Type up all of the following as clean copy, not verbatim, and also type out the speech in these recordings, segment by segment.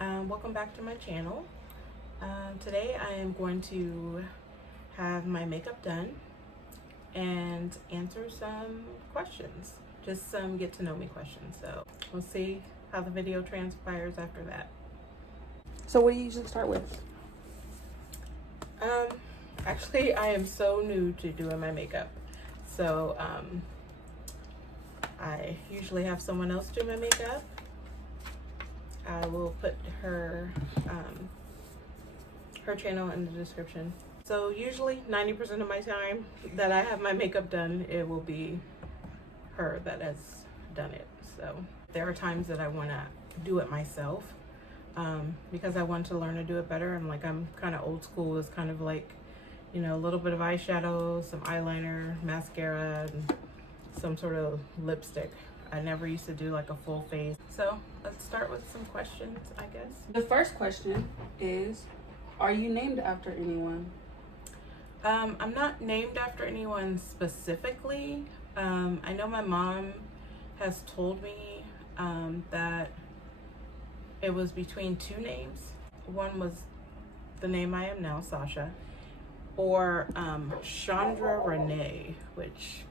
Welcome back to my channel. Today I am going to have my makeup done and answer some questions, just some get to know me questions. So we'll see how the video transpires after that. So what do you usually start with? Actually, I am so new to doing my makeup, so I usually have someone else do my makeup. I will put her channel in the description. So usually 90% of my time that I have my makeup done, it will be her that has done it. So there are times that I want to do it myself because I want to learn to do it better. I'm kind of old school. It's kind of like, you know, a little bit of eyeshadow, some eyeliner, mascara, and some sort of lipstick. I never used to do like a full face. So let's start with some questions, I guess. The first question is, are you named after anyone? I'm not named after anyone specifically. I know my mom has told me that it was between two names. One was the name I am now, Sasha, or Chandra Renee, which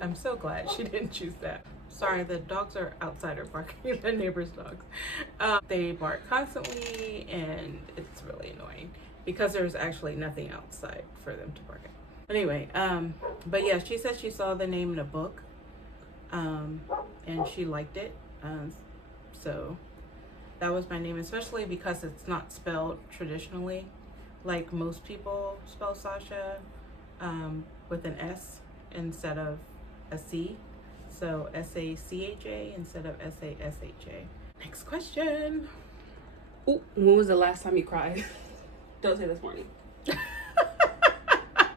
I'm so glad she didn't choose that. Sorry, the dogs are outside are barking, the neighbor's dogs. They bark constantly and it's really annoying because there's actually nothing outside for them to bark at. Anyway, but yeah, she said she saw the name in a book and she liked it. So that was my name, especially because it's not spelled traditionally like most people spell Sasha with an S instead of a C. So S-A-C-H-A instead of S-A-S-H-A. Next question. Ooh, when was the last time you cried? Don't say this morning. I'm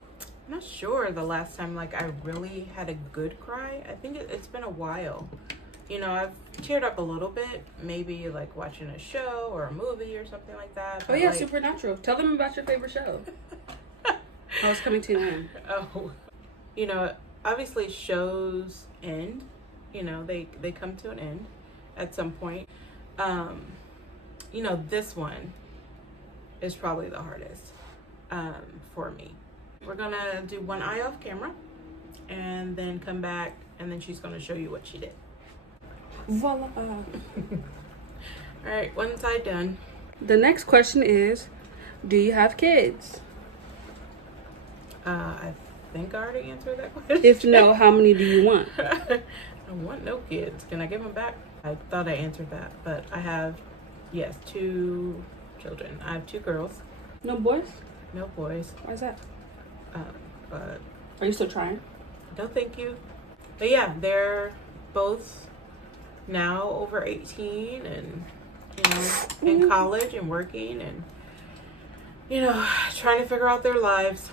not sure the last time like I really had a good cry. I think it's been a while. You know, I've teared up a little bit, maybe like watching a show or a movie or something like that. Oh yeah, like, Supernatural. Tell them about your favorite show. I was coming to an end. Oh, you know, obviously shows end. You know, they come to an end at some point. You know, this one is probably the hardest for me. We're gonna do one eye off camera and then come back and then she's gonna show you what she did. Voila. All right, one side done. The next question is, do you have kids? I think I already answered that question. If no, how many do you want? I want no kids. Can I give them back? I thought I answered that, but I have, yes, 2 children. I have 2 girls. No boys? No boys. Why is that? But are you still trying? no, thank you. But yeah, they're both now over 18 and, you know, in college and working and, you know, trying to figure out their lives,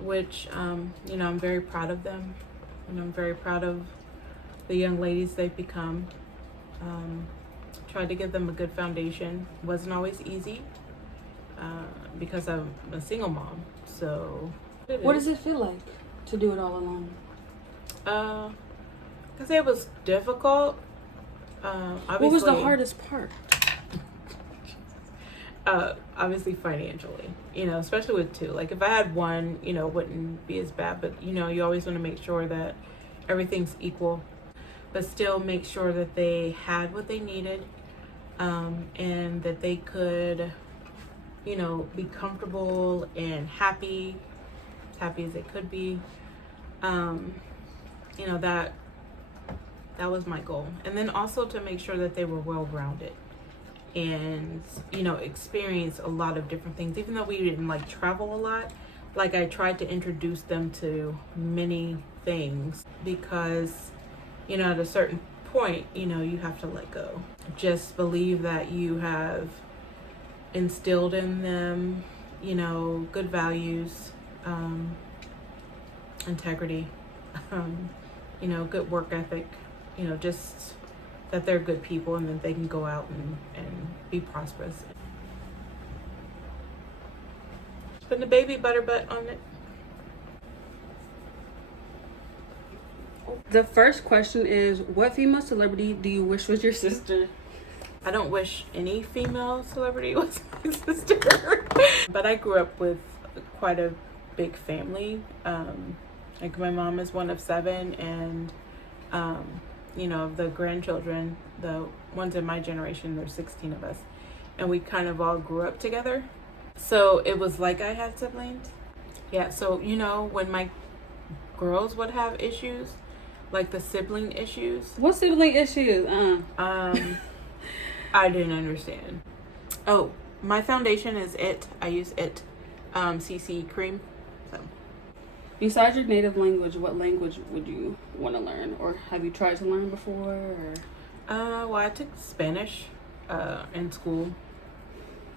which, you know, I'm very proud of them. And I'm very proud of the young ladies they've become. Tried to give them a good foundation. Wasn't always easy because I'm a single mom. So what does it feel like to do it all alone? Because it was difficult. Obviously, what was the hardest part? Obviously financially, you know, especially with 2. Like if I had 1, you know, it wouldn't be as bad, but you know, you always want to make sure that everything's equal, but still make sure that they had what they needed, and that they could, you know, be comfortable and happy as they could be. You know, that was my goal. And then also to make sure that they were well-rounded and, you know, experience a lot of different things. Even though we didn't like travel a lot, like I tried to introduce them to many things because, you know, at a certain point, you know, you have to let go. Just believe that you have instilled in them, you know, good values, integrity, you know, good work ethic, you know, just that they're good people and that they can go out and be prosperous. Putting the baby butter butt on it. The first question is, what female celebrity do you wish was your sister? I don't wish any female celebrity was my sister. But I grew up with quite a big family. Like my mom is one of 7, and you know, of the grandchildren, the ones in my generation, there's 16 of us, and we kind of all grew up together. So it was like I had siblings. Yeah, so you know, when my girls would have issues, like the sibling issues. What sibling issues? I didn't understand. Oh, my foundation is It. I use It CC cream. So. Besides your native language, what language would you want to learn, or have you tried to learn before? Or? Well, I took Spanish in school.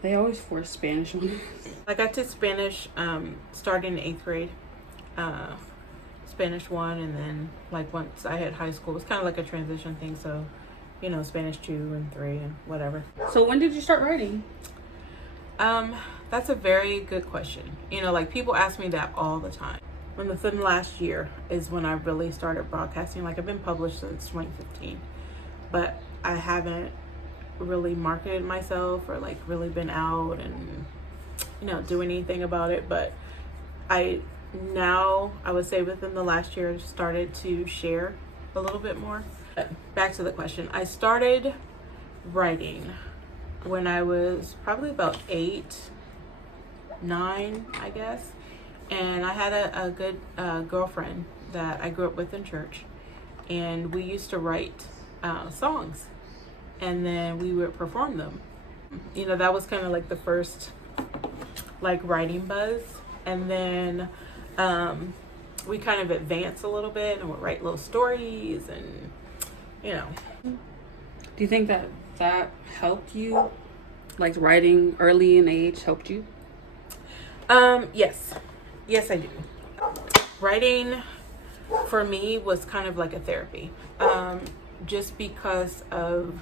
They always force Spanish on us. Like I took Spanish starting in 8th grade. Spanish 1, and then like once I hit high school, it was kind of like a transition thing. So, you know, Spanish 2 and 3 and whatever. So when did you start writing? That's a very good question. You know, like people ask me that all the time. Within the last year is when I really started broadcasting. Like I've been published since 2015, but I haven't really marketed myself or like really been out and, you know, do anything about it. But I would say within the last year started to share a little bit more. Back to the question. I started writing when I was probably about 8, 9, I guess. And I had a good girlfriend that I grew up with in church, and we used to write songs, and then we would perform them. You know, that was kind of like the first like writing buzz. And then we kind of advanced a little bit and would write little stories, and you know. Do you think that helped you? Like writing early in age helped you? Yes, I do. Writing for me was kind of like a therapy, just because of,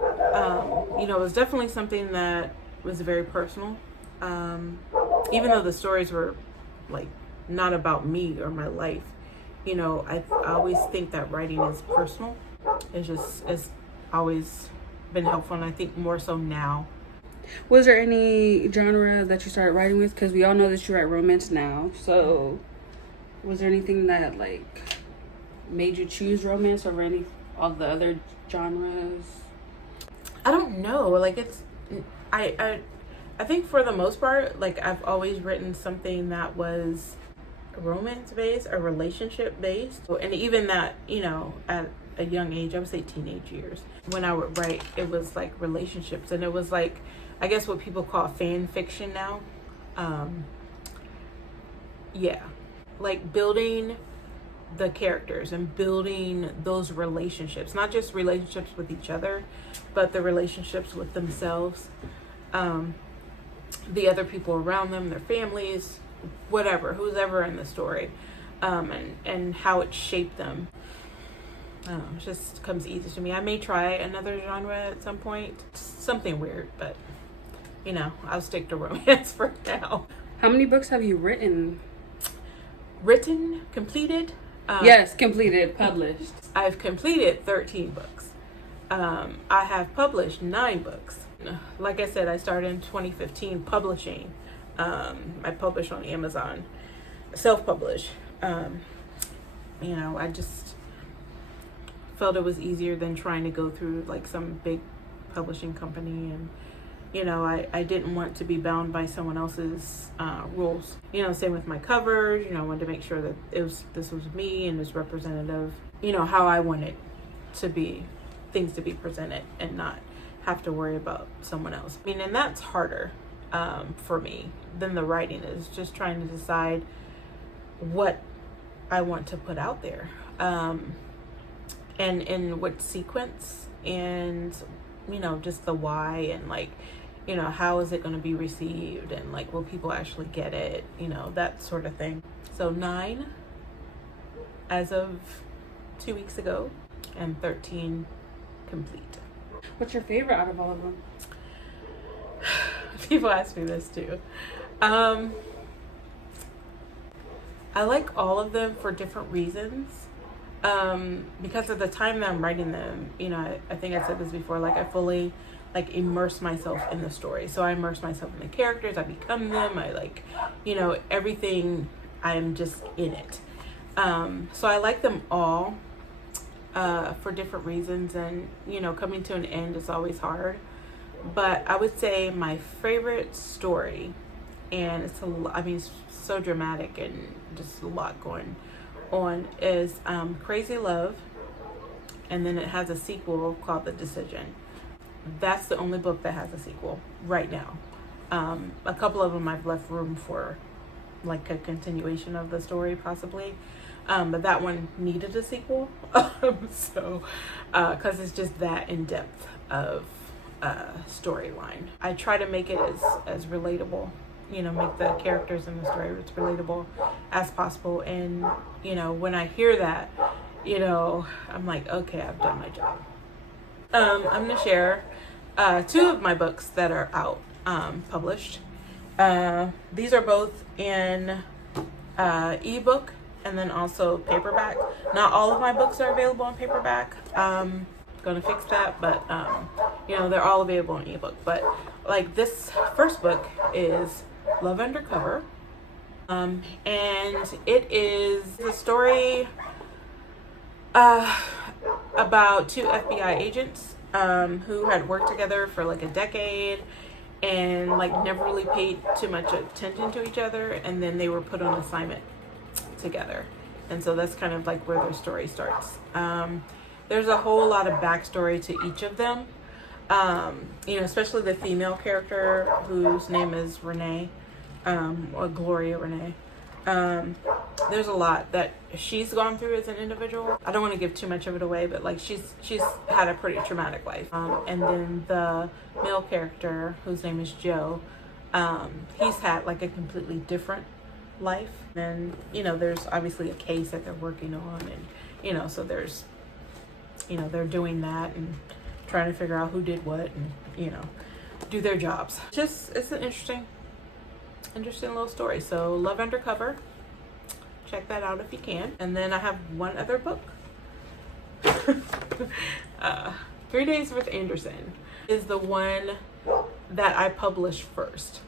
you know, it was definitely something that was very personal. Even though the stories were like not about me or my life, you know, I always think that writing is personal. It's always been helpful, and I think more so now. Was there any genre that you started writing with? Because we all know that you write romance now. So was there anything that like made you choose romance over any of the other genres? I don't know. Like I think for the most part, like I've always written something that was romance based or relationship based. And even that, you know, at a young age, I would say teenage years, when I would write, it was like relationships, and it was like, I guess what people call fan fiction now. Yeah, like building the characters and building those relationships, not just relationships with each other, but the relationships with themselves, the other people around them, their families, whatever, who's ever in the story, and how it shaped them. It just comes easy to me. I may try another genre at some point, something weird, but you know, I'll stick to romance for now. How many books have you written? Written, completed? Yes, completed, published. I've completed 13 books. I have published 9 books. Like I said, I started in 2015 publishing. I published on Amazon, self-publish. You know, I just felt it was easier than trying to go through like some big publishing company, and you know, I didn't want to be bound by someone else's rules. You know, same with my covers. You know, I wanted to make sure that this was me and is representative. You know, how I wanted to be things to be presented, and not have to worry about someone else. I mean, and that's harder for me than the writing is. Just trying to decide what I want to put out there, and in what sequence, and you know, just the why, and like, you know, how is it going to be received, and like, will people actually get it, you know, that sort of thing. So 9 as of 2 weeks ago, and 13 complete. What's your favorite out of all of them? People ask me this too. I like all of them for different reasons. because of the time that I'm writing them, you know, I think I said this before, like I fully like immerse myself in the story. So I immerse myself in the characters, I become them, I like, you know, everything, I'm just in it. So I like them all for different reasons, and you know, coming to an end is always hard. But I would say my favorite story, and it's so dramatic and just a lot going on, is Crazy Love, and then it has a sequel called The Decision. That's the only book that has a sequel right now. A couple of them I've left room for like a continuation of the story possibly, but that one needed a sequel. So because it's just that in depth of storyline. I try to make it as relatable, you know, make the characters in the story as relatable as possible. And you know, when I hear that, you know, I'm like, okay, I've done my job. I'm gonna share 2 of my books that are out, published. These are both in ebook and then also paperback. Not all of my books are available in paperback. Gonna fix that, but you know, they're all available in ebook. But like this first book is Love Undercover, and it is the story about 2 FBI agents who had worked together for like a decade and like never really paid too much attention to each other, and then they were put on assignment together, and so that's kind of like where their story starts. There's a whole lot of backstory to each of them, you know, especially the female character whose name is Renee, or Gloria Renee. There's a lot that she's gone through as an individual. I don't want to give too much of it away, but like she's had a pretty traumatic life. And then the male character whose name is Joe, he's had like a completely different life. And you know, there's obviously a case that they're working on, and you know, so there's, you know, they're doing that and trying to figure out who did what and, you know, do their jobs. Just, it's an interesting little story. So Love Undercover, check that out if you can. And then I have one other book. 3 Days with Anderson is the one that I published first,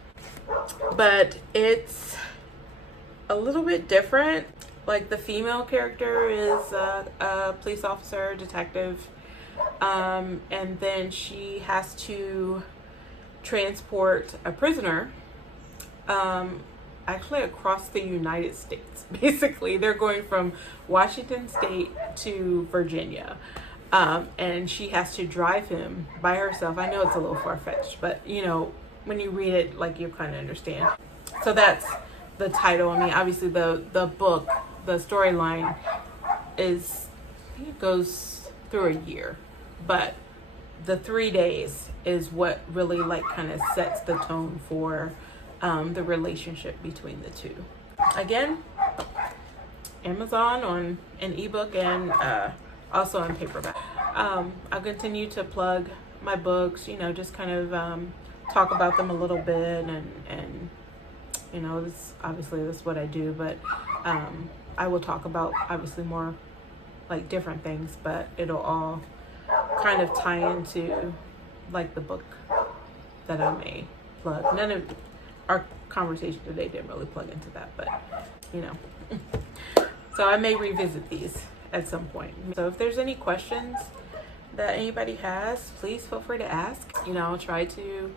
but it's a little bit different. Like the female character is a police officer, detective, and then she has to transport a prisoner actually across the United States. Basically, they're going from Washington State to Virginia, and she has to drive him by herself. I know it's a little far-fetched, but you know, when you read it, like, you kind of understand. So that's the title. I mean, obviously the book, the storyline is, I think it goes through a year, but the 3 days is what really like kind of sets the tone for the relationship between the two. Again, Amazon on an ebook and also on paperback. I'll continue to plug my books, you know, just kind of talk about them a little bit, and you know, this obviously that's what I do, but I will talk about obviously more like different things, but it'll all kind of tie into like the book that I may plug. None of our conversation today didn't really plug into that, but you know. So I may revisit these at some point. So if there's any questions that anybody has, please feel free to ask. You know, I'll try to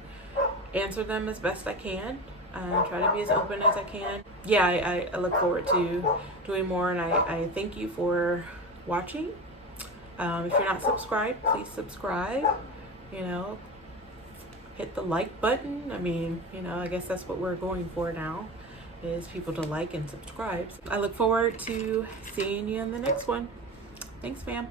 answer them as best I can. Try to be as open as I can. Yeah, I look forward to doing more, and I thank you for watching. If you're not subscribed, please subscribe. You know, hit the like button. I mean, you know, I guess that's what we're going for now, is people to like and subscribe. I look forward to seeing you in the next one. Thanks, fam.